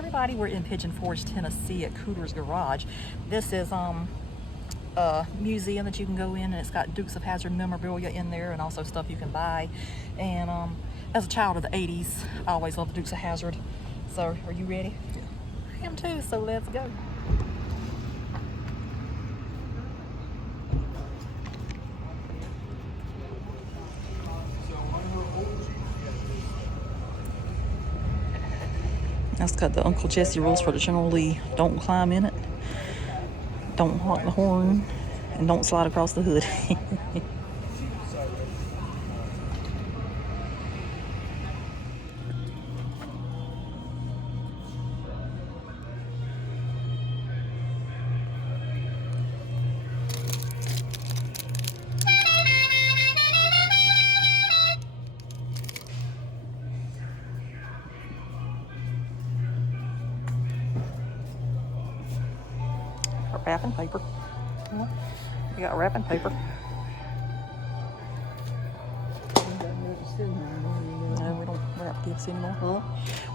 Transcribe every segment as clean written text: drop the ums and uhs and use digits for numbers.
everybody, we're in Pigeon Forge, Tennessee at Cooter's Garage. This is a museum that you can go in, and it's got Dukes of Hazzard memorabilia in there and also stuff you can buy. And as a child of the 80s, I always loved the Dukes of Hazzard. So are you ready? Yeah. I am too, so let's go. That's got the Uncle Jesse rules for the General Lee. Don't climb in it, don't honk the horn, and don't slide across the hood. Wrapping paper. We got wrapping paper. No, we don't wrap gifts anymore. Huh?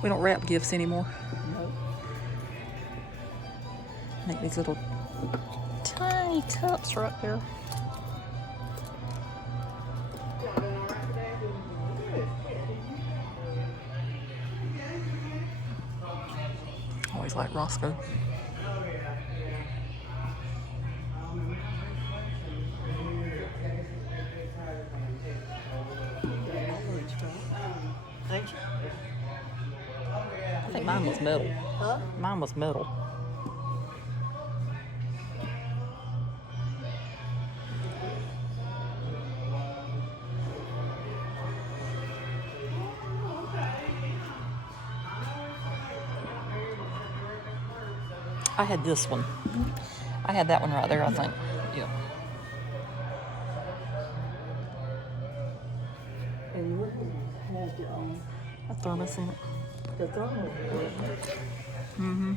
We don't wrap gifts anymore. No. Make these little tiny cups right there. Always like Roscoe. Ain't you? I think mine was metal. Huh? Mine was metal. I had this one. I had that one right there, I think. Yeah. And what has it on? A thermos in it. The thermal. Mm-hmm.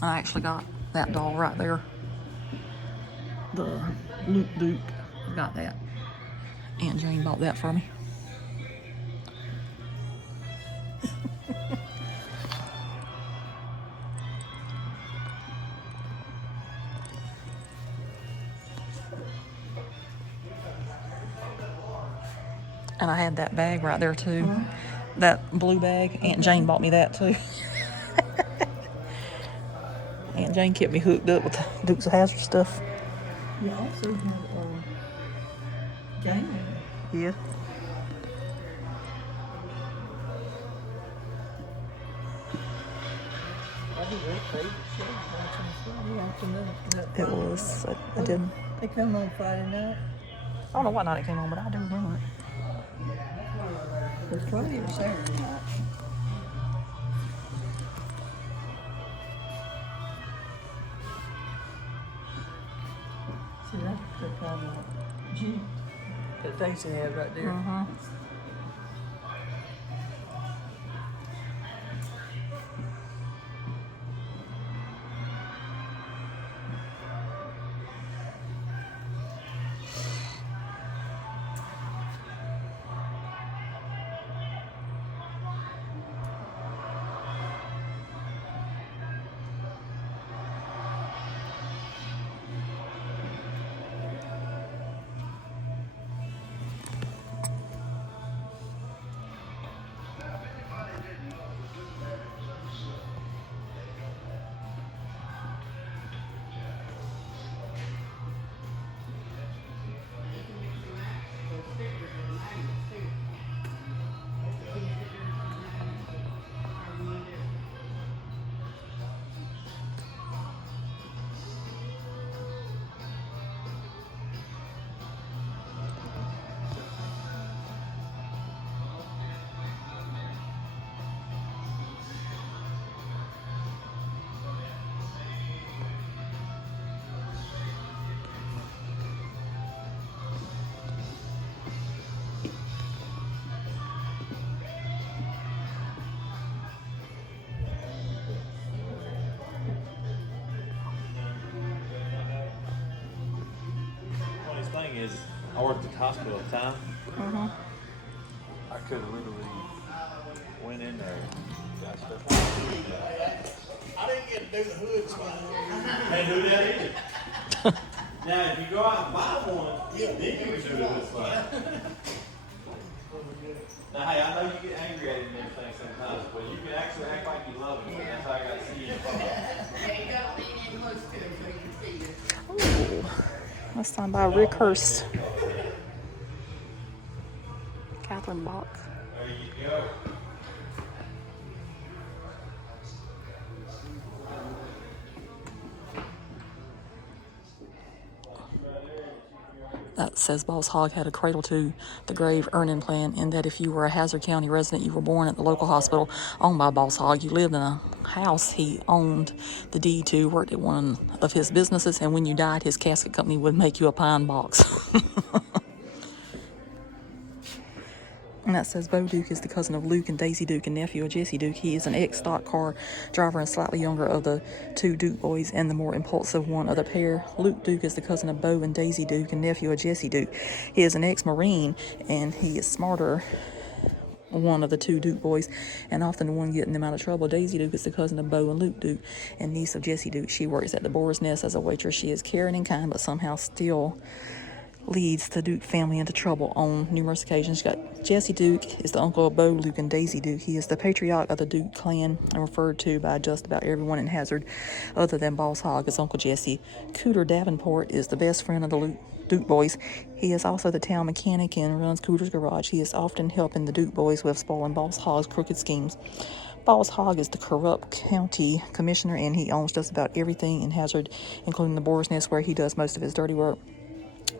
I actually got that doll right there. The Luke Duke. I got that. Aunt Jane bought that for me. And I had that bag right there too. Mm-hmm. That blue bag. Aunt Jane bought me that too. Aunt Jane kept me hooked up with the Dukes of Hazzard stuff. You also have game. Yeah. It was. I didn't. They come on Friday night. I don't know what night it came on, but I do remember it. It's Friday or Saturday night. See, that's the kind of Jeep that Daisy had right there. Mm-hmm. is, I worked at the hospital at the time. I could have literally went in there and got stuff. I didn't get to do the hood slide. Can't do that either. Now, if you go out and buy one, then you can do the hood slide. Now, hey, I know you get angry at him and everything sometimes, but you can actually act like you love him. That's how I got to see you. Yeah, you gotta lean in close to it so you can see it. Ooh, that's signed by Rick Hurst. Catherine Bach. There you go. That says Boss Hogg had a cradle to the grave earning plan, in that if you were a Hazzard County resident, you were born at the local hospital owned by Boss Hogg, you lived in a house he owned the deed to, worked at one of his businesses, and when you died, his casket company would make you a pine box. And that says Bo Duke is the cousin of Luke and Daisy Duke and nephew of Jesse Duke. He is an ex-stock car driver and slightly younger of the two Duke boys and the more impulsive one of the pair. Luke Duke is the cousin of Bo and Daisy Duke and nephew of Jesse Duke. He is an ex-Marine and he is smarter one of the two Duke boys and often the one getting them out of trouble. Daisy Duke is the cousin of Bo and Luke Duke and niece of Jesse Duke. She works at the Boar's Nest as a waitress. She is caring and kind but somehow still leads the Duke family into trouble on numerous occasions. You got Jesse Duke is the uncle of Bo, Luke, and Daisy Duke. He is the patriarch of the Duke clan and referred to by just about everyone in Hazzard other than Boss Hogg as Uncle Jesse. Cooter Davenport is the best friend of the Duke boys. He is also the town mechanic and runs Cooter's garage. He is often helping the Duke boys with spoiling Boss Hogg's crooked schemes. Boss Hogg is the corrupt county commissioner and he owns just about everything in Hazzard, including the Boar's Nest where he does most of his dirty work.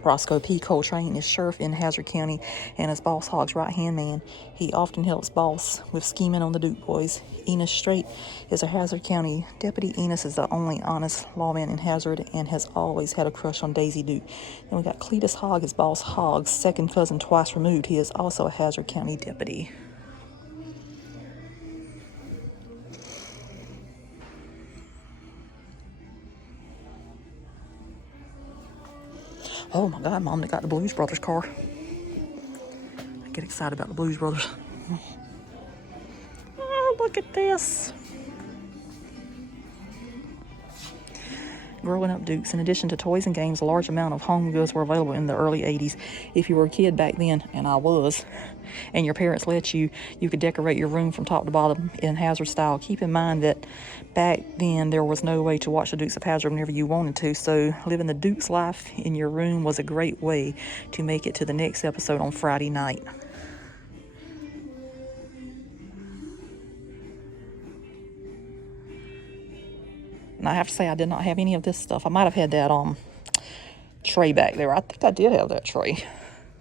Roscoe P. Coltrane is sheriff in Hazzard County and is Boss Hogg's right-hand man. He often helps Boss with scheming on the Duke boys. Enos Strait is a Hazzard County deputy. Enos is the only honest lawman in Hazzard and has always had a crush on Daisy Duke. Then we got Cletus Hogg is Boss Hogg's second cousin twice removed. He is also a Hazzard County deputy. Oh my God, Mom, they got the Blues Brothers car. I get excited about the Blues Brothers. Oh, look at this. Growing up Dukes, in addition to toys and games, a large amount of home goods were available in the early 80s. If you were a kid back then, and I was, and your parents let you, you could decorate your room from top to bottom in Hazzard style. Keep in mind that back then there was no way to watch the Dukes of Hazzard whenever you wanted to, so living the Dukes life in your room was a great way to make it to the next episode on Friday night. And I have to say, I did not have any of this stuff. I might have had that tray back there. I think I did have that tray,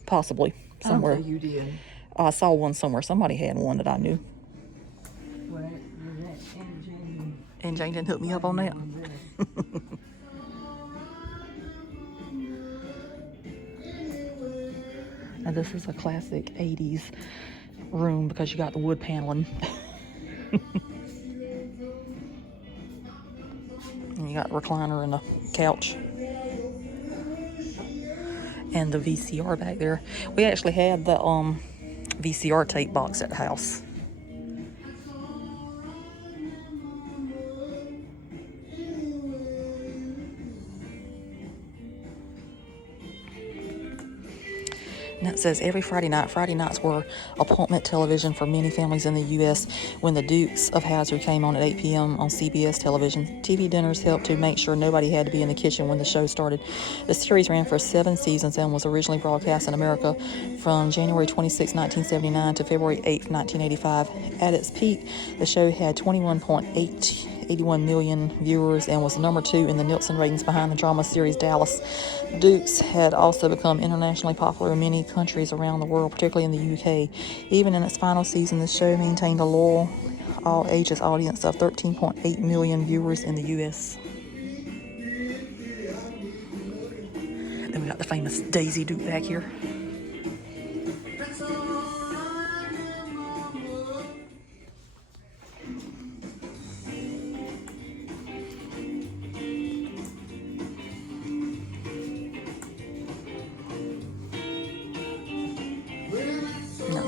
possibly, somewhere. I don't think you did. I saw one somewhere. Somebody had one that I knew. Well, that Jane. And Jane didn't hook me up on that. Now this is a classic 80s room because you got the wood paneling. And you got a recliner and a couch. And the VCR back there. We actually had the VCR tape box at the house. And it says every Friday night. Friday nights were appointment television for many families in the U.S. when the Dukes of Hazzard came on at 8 p.m. on CBS television. TV dinners helped to make sure nobody had to be in the kitchen when the show started. The series ran for 7 seasons and was originally broadcast in America from January 26, 1979 to February 8, 1985. At its peak, the show had 21 million viewers and was number 2 in the Nielsen ratings behind the drama series Dallas. Dukes had also become internationally popular in many countries around the world, particularly in the UK. Even in its final season, the show maintained a loyal all-ages audience of 13.8 million viewers in the US. Then we got the famous Daisy Duke back here.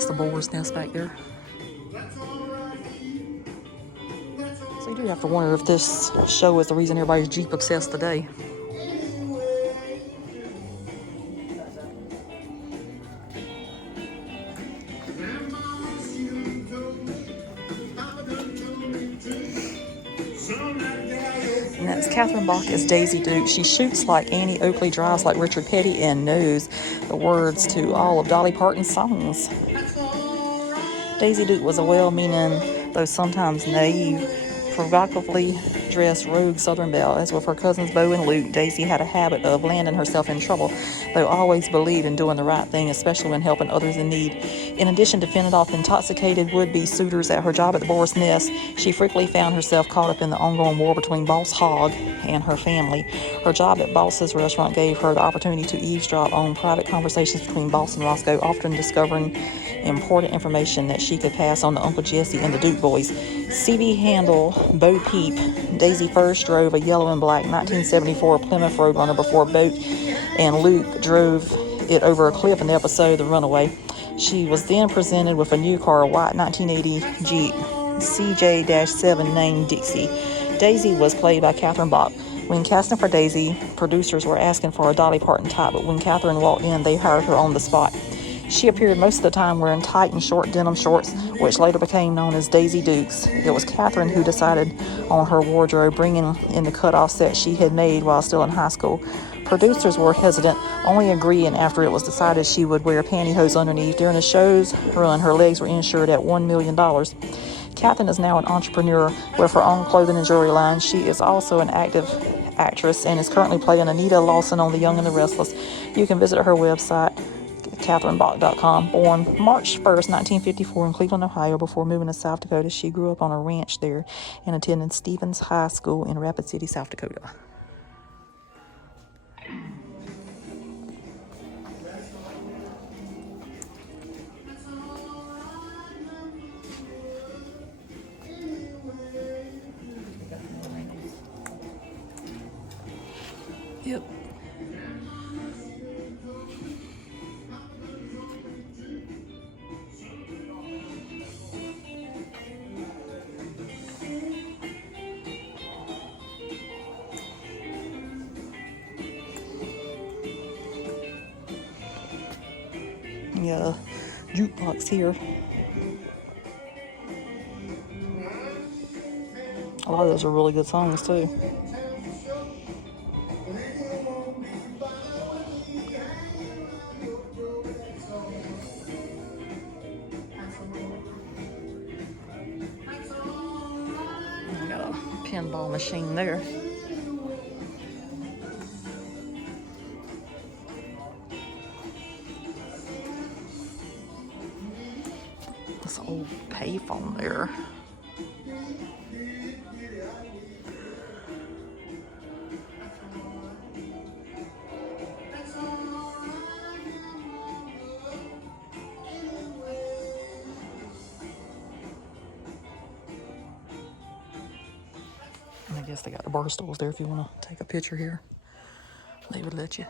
the boar's nest back there. So you do have to wonder if this show is the reason everybody's Jeep obsessed today. And that's Catherine Bach as Daisy Duke. She shoots like Annie Oakley, drives like Richard Petty, and knows the words to all of Dolly Parton's songs. Daisy Duke was a well-meaning, though sometimes naive, provocatively dressed rogue Southern belle. As with her cousins Beau and Luke, Daisy had a habit of landing herself in trouble, though always believed in doing the right thing, especially when helping others in need. In addition to fending off intoxicated would-be suitors at her job at the Boar's Nest, she frequently found herself caught up in the ongoing war between Boss Hogg and her family. Her job at Boss's restaurant gave her the opportunity to eavesdrop on private conversations between Boss and Roscoe, often discovering important information that she could pass on to Uncle Jesse and the Duke boys. CV handle Bo Peep. Daisy first drove a yellow and black 1974 Plymouth Roadrunner before Boat and Luke drove it over a cliff in the episode The Runaway. She was then presented with a new car, a white 1980 Jeep CJ-7 named Dixie. Daisy was played by Catherine Bach. When casting for Daisy, producers were asking for a Dolly Parton type, but when Catherine walked in, they hired her on the spot. She appeared most of the time wearing tight and short denim shorts, which later became known as Daisy Dukes. It was Catherine who decided on her wardrobe, bringing in the cutoff set she had made while still in high school. Producers were hesitant, only agreeing after it was decided she would wear pantyhose underneath. During the show's run, her legs were insured at $1 million. Catherine is now an entrepreneur with her own clothing and jewelry line. She is also an active actress and is currently playing Anita Lawson on The Young and the Restless. You can visit her website, CatherineBach.com. Born March 1st, 1954 in Cleveland, Ohio, before moving to South Dakota, she grew up on a ranch there and attended Stevens High School in Rapid City, South Dakota. Yep. Yeah, jukebox here. A lot of those are really good songs too. Got a pinball machine there. This old payphone there. And I guess they got the bar stools there if you want to take a picture here. They would let you.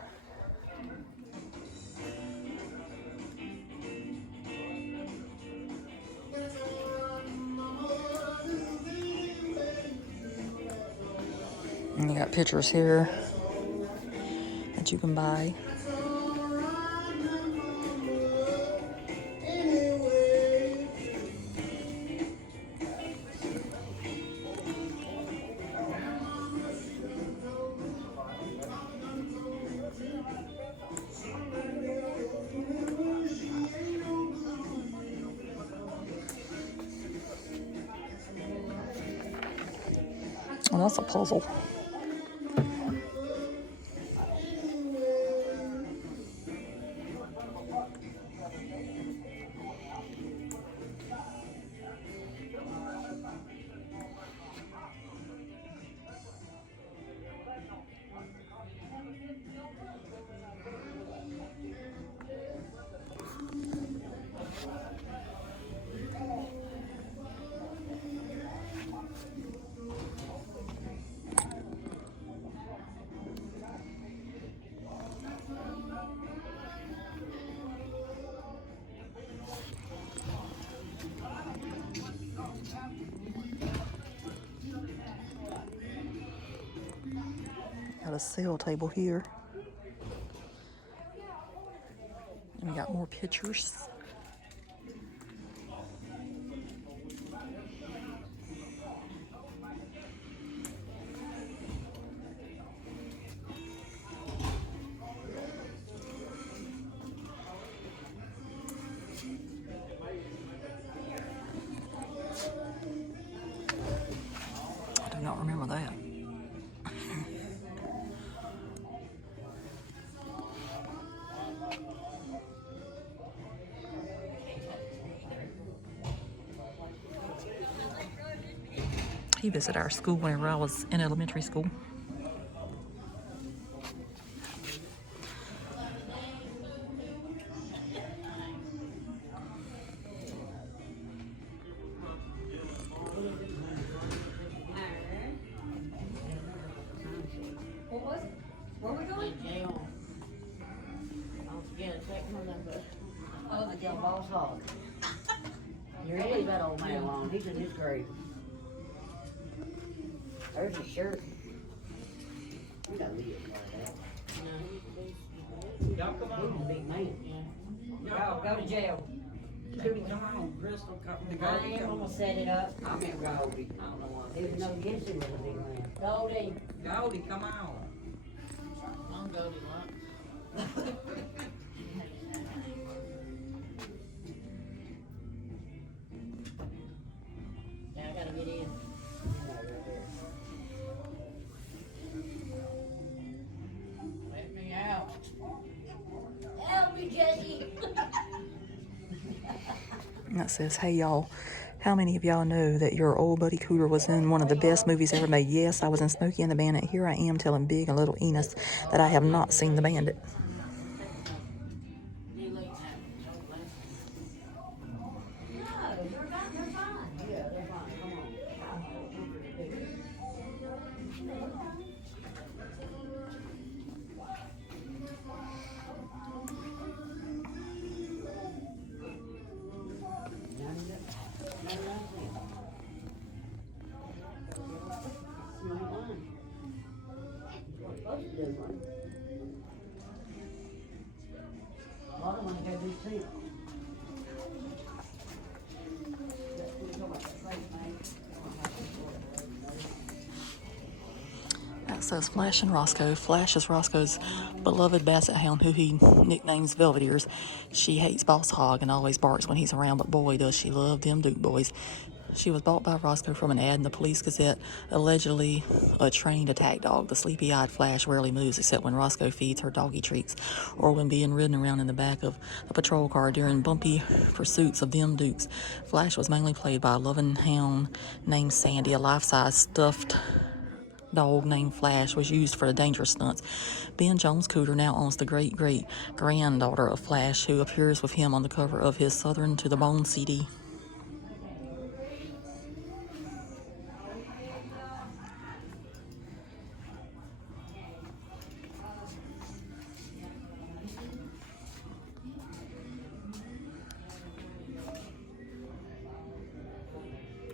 And you got pictures here that you can buy. Oh, that's a puzzle. a sale table here. And we got more pictures. I do not remember that. He visited our school whenever I was in elementary school. What was it? Where we going? Jail. I was scared to take my number. Oh, the jail boss hog. You ready? Leave that old man alone. He's in his grave. There's his shirt. We gotta leave it like that. No. Y'all come on. He's a big man. Yeah. Y'all go to jail. Come on, Crystal. I am gonna set it up. I'm in Goldie. I don't know why. Even though Gibson was a big man. Goldie. Goldie, come on. I'm Goldie, what? Yeah, I gotta get in. Let me out. Help me, Jesse. And that says, hey y'all, how many of y'all know that your old buddy Cooter was in one of the best movies ever made? Yes, I was in Smokey and the Bandit. Here I am telling Big and Little Enos that I have not seen The Bandit. That says Flash and Roscoe. Flash is Roscoe's beloved basset hound who he nicknames Velvet Ears. She hates Boss Hog and always barks when he's around, but boy does she love them Duke boys. She was bought by Roscoe from an ad in the Police Gazette, allegedly a trained attack dog. The sleepy-eyed Flash rarely moves except when Roscoe feeds her doggy treats or when being ridden around in the back of a patrol car during bumpy pursuits of them Dukes. Flash was mainly played by a loving hound named Sandy. A life-size stuffed dog named Flash was used for the dangerous stunts. Ben Jones Cooter now owns the great-great-granddaughter of Flash, who appears with him on the cover of his Southern to the Bone CD.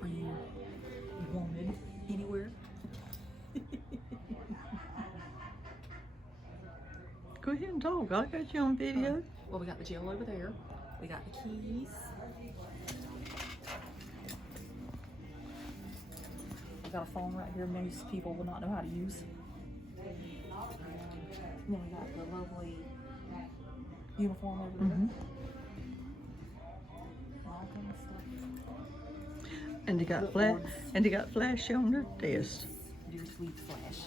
Are you wanted anywhere? Go ahead and talk. I got you on video. Well, we got the jail over there. We got the keys. We got a phone right here most people will not know how to use. Then we got the lovely uniform over there. All kind of stuff. And they got Flash on their desk. Dear sweet Flash.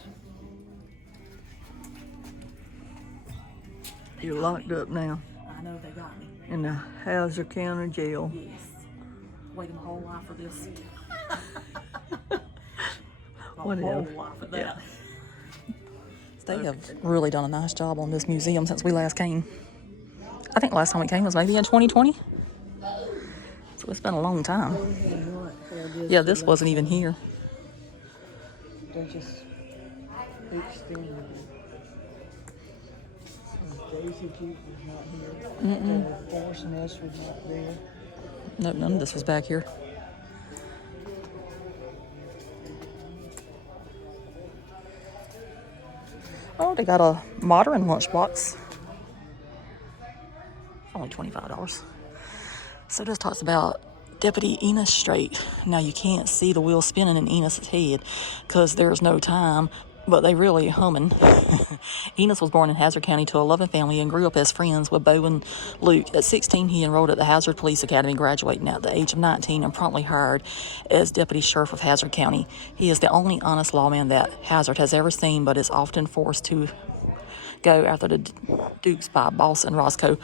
You're locked up now I know they got me. in the Hazzard County Jail. Yes. Waiting my whole life for this. My Whatever. whole life for that. Yeah. They have really done a nice job on this museum since we last came. I think last time we came was maybe in 2020. So it's been a long time. Yeah, this wasn't even here. They just extended it. Daisy Duke was not here. The horse nest was not there. Nope, none of this was back here. Oh, they got a modern lunchbox. Only $25. So this talks about Deputy Enos Strait. Now you can't see the wheel spinning in Enos's head because there's no time, but they really humming. Enos was born in Hazzard County to a loving family and grew up as friends with Bo and Luke. At 16, he enrolled at the Hazzard Police Academy, graduating at the age of 19 and promptly hired as Deputy Sheriff of Hazzard County. He is the only honest lawman that Hazzard has ever seen, but is often forced to go after the Dukes by Boss and Roscoe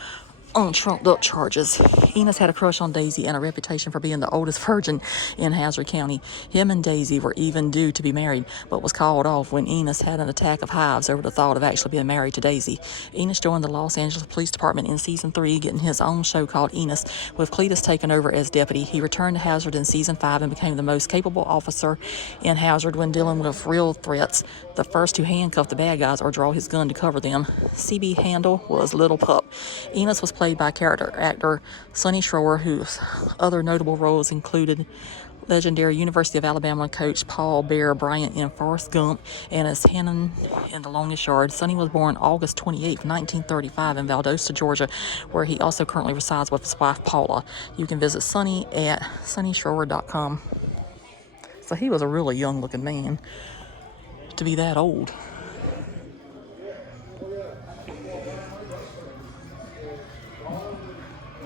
on trumped up charges. Enos had a crush on Daisy and a reputation for being the oldest virgin in Hazzard County. Him and Daisy were even due to be married, but was called off when Enos had an attack of hives over the thought of actually being married to Daisy. Enos joined the Los Angeles Police Department in season 3, getting his own show called Enos, with Cletus taking over as deputy. He returned to Hazzard in season 5 and became the most capable officer in Hazzard when dealing with real threats, the first to handcuff the bad guys or draw his gun to cover them. CB Handel was Little Pup. Enos was played by character actor Sonny Schroer, whose other notable roles included legendary University of Alabama coach Paul Bear Bryant in Forrest Gump and as Hannon in The Longest Yard. Sonny was born August 28, 1935 in Valdosta, Georgia, where he also currently resides with his wife Paula. You can visit Sonny at sonnyschroer.com. So he was a really young looking man to be that old.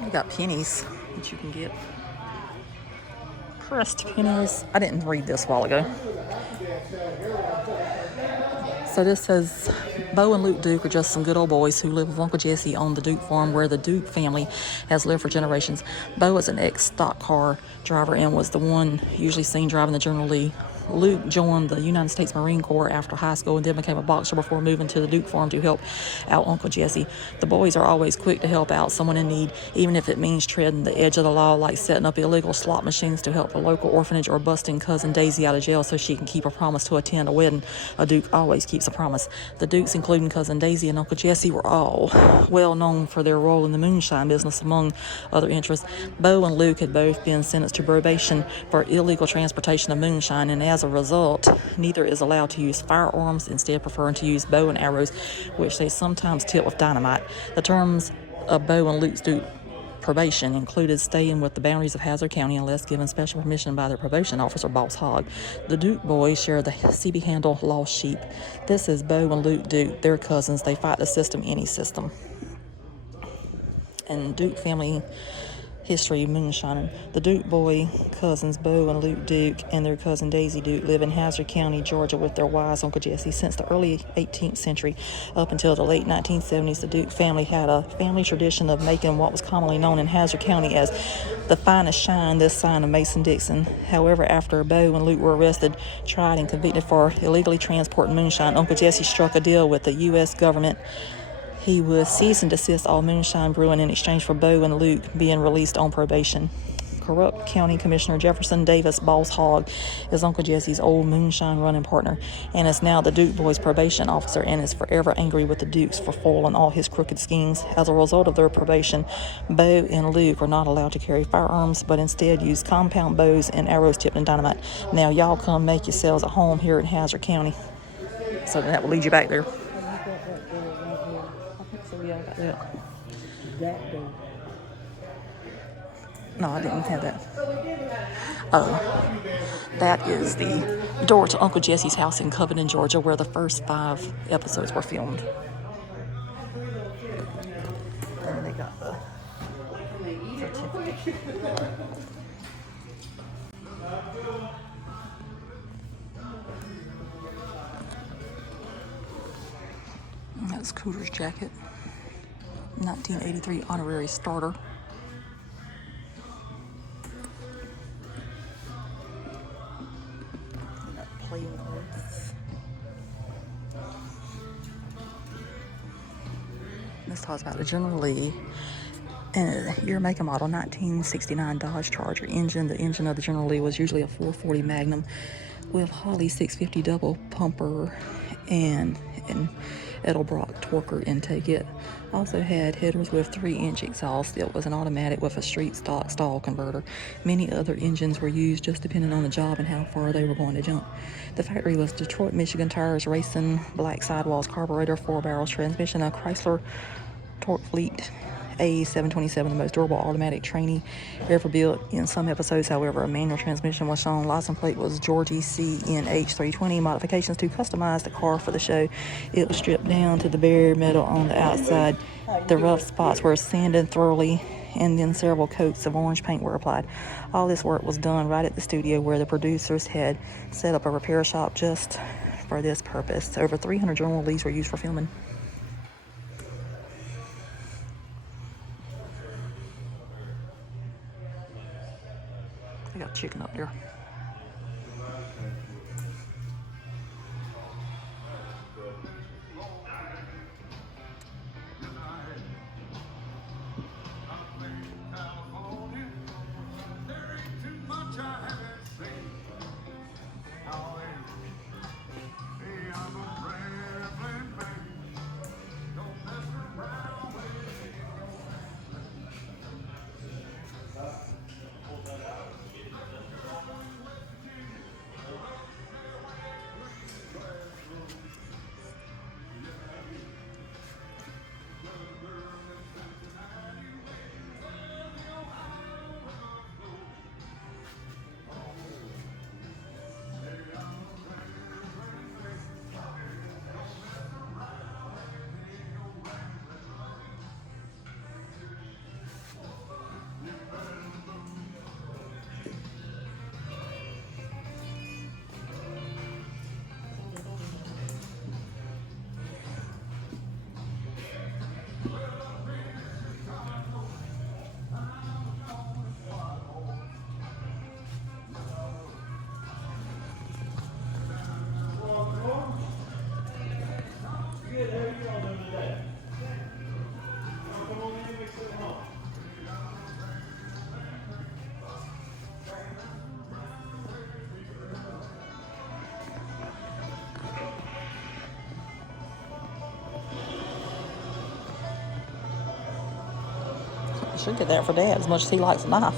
You got pennies that you can get. Pressed pennies. I didn't read this a while ago. So this says, Bo and Luke Duke are just some good old boys who live with Uncle Jesse on the Duke farm where the Duke family has lived for generations. Bo is an ex-stock car driver and was the one usually seen driving the General Lee. Luke joined the United States Marine Corps after high school and then became a boxer before moving to the Duke farm to help out Uncle Jesse. The boys are always quick to help out someone in need, even if it means treading the edge of the law, like setting up illegal slot machines to help a local orphanage or busting cousin Daisy out of jail so she can keep her promise to attend a wedding. A Duke always keeps a promise. The Dukes, including cousin Daisy and Uncle Jesse, were all well known for their role in the moonshine business, among other interests. Bo and Luke had both been sentenced to probation for illegal transportation of moonshine, and as a result, neither is allowed to use firearms, instead preferring to use bow and arrows, which they sometimes tip with dynamite. The terms of Bo and Luke's Duke probation included staying with the boundaries of Hazzard County unless given special permission by their probation officer, Boss Hogg. The Duke boys share the CB handle Lost Sheep. This is Bo and Luke Duke. They're cousins. They fight the system, any system. And Duke family history, moonshining. The Duke boy cousins Bo and Luke Duke and their cousin Daisy Duke live in Hazzard County, Georgia with their wives, Uncle Jesse. Since the early 18th century up until the late 1970s, the Duke family had a family tradition of making what was commonly known in Hazzard County as the finest shine, this sign of Mason-Dixon. However, after Bo and Luke were arrested, tried, and convicted for illegally transporting moonshine, Uncle Jesse struck a deal with the U.S. government. He would cease and desist all moonshine brewing in exchange for Bo and Luke being released on probation. Corrupt County Commissioner Jefferson Davis Boss Hogg is Uncle Jesse's old moonshine running partner and is now the Duke boys' probation officer and is forever angry with the Dukes for foiling all his crooked schemes. As a result of their probation, Bo and Luke are not allowed to carry firearms, but instead use compound bows and arrows tipped in dynamite. Now y'all come make yourselves at home here in Hazzard County. So that will lead you back there. That door. No, I didn't have that. Oh, that is the door to Uncle Jesse's house in Covington, Georgia, where the first 5 episodes were filmed. And they got the certificate. That's Cooter's jacket. 1983 honorary starter. Playing cards. This talks about the General Lee and year, make, and model 1969 Dodge Charger engine. The engine of the General Lee was usually a 440 Magnum with Holley 650 double pumper and Edelbrock torquer intake. It also had headers with 3-inch exhaust. It was an automatic with a street stock stall converter. Many other engines were used just depending on the job and how far they were going to jump. The factory was Detroit, Michigan tires, racing, black sidewalls, carburetor, 4 barrels, transmission, a Chrysler Torque Fleet A727, the most durable automatic trainee ever built. In some episodes, however, a manual transmission was shown. License plate was Georgie CNH320. Modifications to customize the car for the show. It was stripped down to the bare metal on the outside. The rough spots were sanded thoroughly, and then several coats of orange paint were applied. All this work was done right at the studio where the producers had set up a repair shop just for this purpose. Over 300 journal leads were used for filming. I got chicken up there. Should get that for Dad as much as he likes a knife.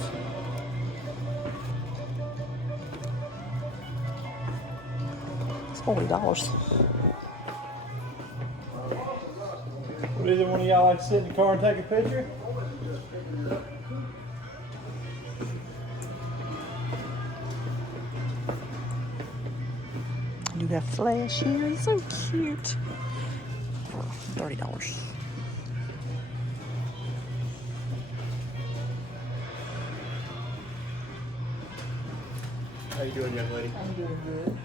It's $40. Would either one of y'all like to sit in the car and take a picture? You have Flash here. He's so cute. For $30. How you doing, young lady? I'm doing good.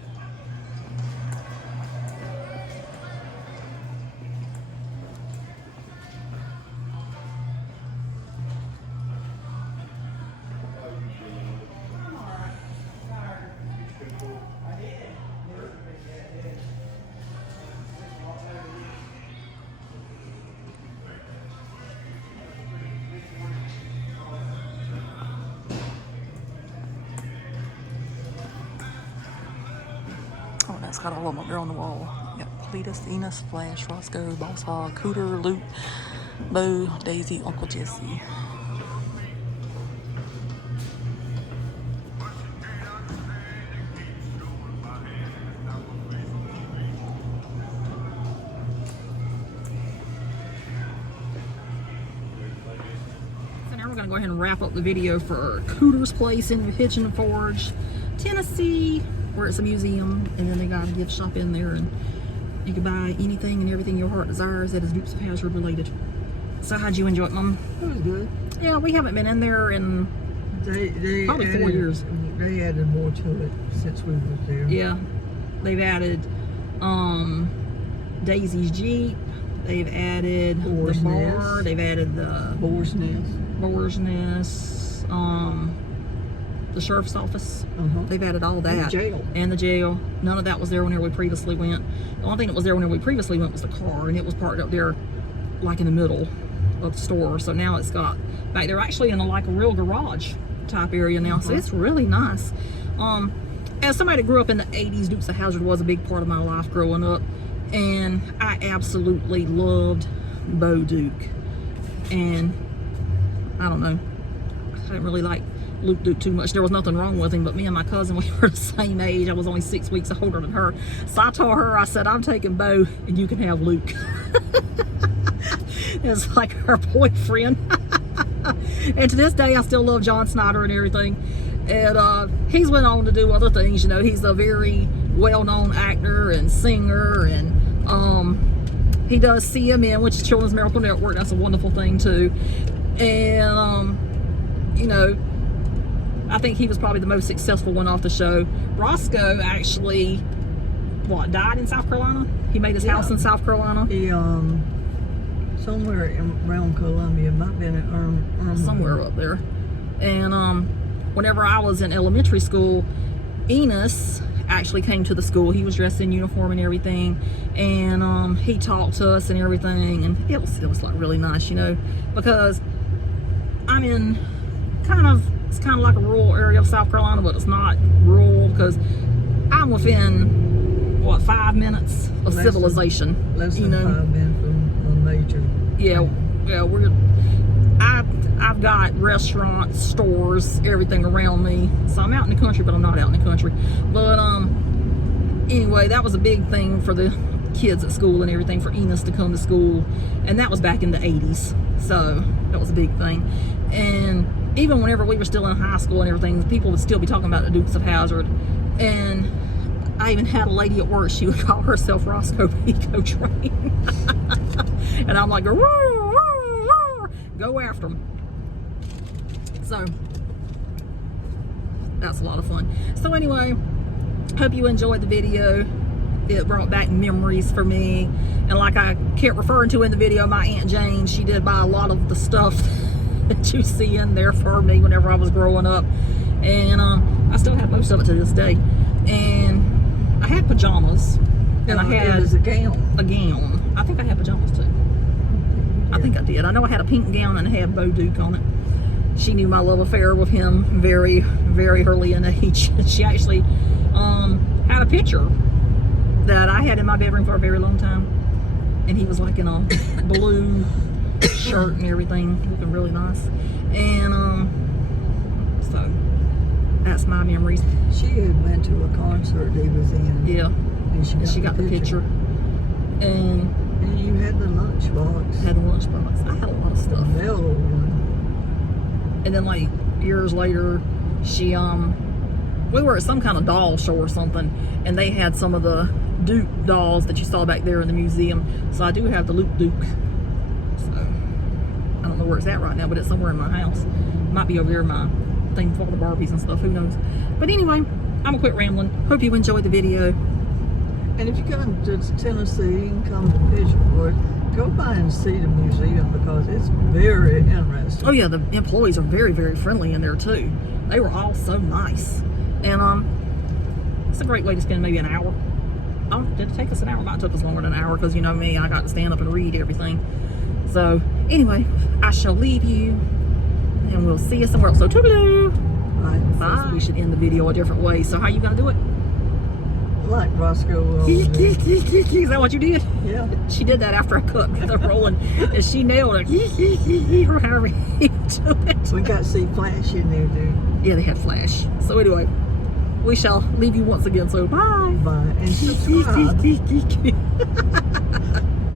Oh, that's got all of them up there on the wall. You got Cletus, Enos, Flash, Roscoe, Boss Hog, Cooter, Luke, Bo, Daisy, Uncle Jesse. So now we're gonna go ahead and wrap up the video for Cooter's place in Pigeon Forge, Tennessee, where it's a museum, and then they got a gift shop in there, and you can buy anything and everything your heart desires that is Dukes of Hazzard related. So how'd you enjoy it, Mom? It was good. Yeah, we haven't been in there in They probably 4 years. They added more to it since we were there. Yeah, they've added Daisy's Jeep. They've added Boar's the bar. Nest. They've added the Boar's Nest. Boar's Nest. The sheriff's office. They've added all that. And the jail. And the jail. None of that was there whenever we previously went. The only thing that was there whenever we previously went was the car, and it was parked up there like in the middle of the store. So now it's got back there actually in like a real garage type area now. So it's really nice. As somebody that grew up in the 80s, Dukes of Hazzard was a big part of my life growing up. And I absolutely loved Bo Duke. And I don't know, I didn't really like Luke Duke too much. There was nothing wrong with him, but me and my cousin, we were the same age. I was only 6 weeks older than her. So I told her, I said, I'm taking Bo and you can have Luke. It's like her boyfriend. And to this day, I still love John Snyder and everything. And he's went on to do other things. You know, he's a very well-known actor and singer, and he does CMN, which is Children's Miracle Network. That's a wonderful thing too. And you know, I think he was probably the most successful one off the show. Roscoe actually, what, died in South Carolina? He made his house in South Carolina. He somewhere around Columbia, might have been at somewhere up there. And whenever I was in elementary school, Enos actually came to the school. He was dressed in uniform and everything, and he talked to us and everything, and it was like really nice, you know, because I'm in it's kind of like a rural area of South Carolina, but it's not rural because I'm within what, 5 minutes of civilization. Less than you know? 5 minutes from a major. Yeah, I've got restaurants, stores, everything around me. So I'm out in the country, but I'm not out in the country. But anyway, that was a big thing for the kids at school and everything, for Enos to come to school. And that was back in the 80s. So that was a big thing. And even whenever we were still in high school and everything, people would still be talking about the Dukes of Hazzard. And I even had a lady at work, she would call herself Roscoe Pico Train. And I'm like, woo, woo, woo, go after them. So that's a lot of fun. So anyway, hope you enjoyed the video. It brought back memories for me. And like I kept referring to in the video, my Aunt Jane, she did buy a lot of the stuff that you see in there for me whenever I was growing up. And I still have most of it to this day. And I had pajamas. And I had it was a gown. A gown. I think I had pajamas too. I think I did. I know I had a pink gown and it had Bo Duke on it. She knew my love affair with him very, very early in age. She actually had a picture that I had in my bedroom for a very long time. And he was like in a blue shirt and everything, looking really nice. And so that's my memories. She had went to a concert he was in. Yeah. And she got the picture. And you had the lunchbox. Had the lunchbox. I had a lot of stuff. The mellow one. And then like years later, she we were at some kind of doll show or something, and they had some of the Duke dolls that you saw back there in the museum. So I do have the Luke Duke. So I don't know where it's at right now, but it's somewhere in my house. It might be over there in my thing for all the Barbies and stuff, who knows. But anyway, I'm gonna quit rambling. Hope you enjoyed the video. And if you come to Tennessee and come to Pigeon, go by and see the museum because it's very interesting. Oh yeah, the employees are very, very friendly in there too. They were all so nice. And it's a great way to spend maybe an hour. Oh, did it take us an hour? It might took us longer than an hour because you know me, I got to stand up and read everything. So anyway, I shall leave you and we'll see you somewhere else. So toodaloo. Right. Bye. We should end the video a different way. So how you gonna do it? Like Roscoe. Is that what you did? Yeah. She did that after I cut the rolling, and she nailed it. Or however you do it. We got to see Flash in there, dude. Yeah, they had Flash. So anyway, we shall leave you once again. So bye. Bye. And subscribe.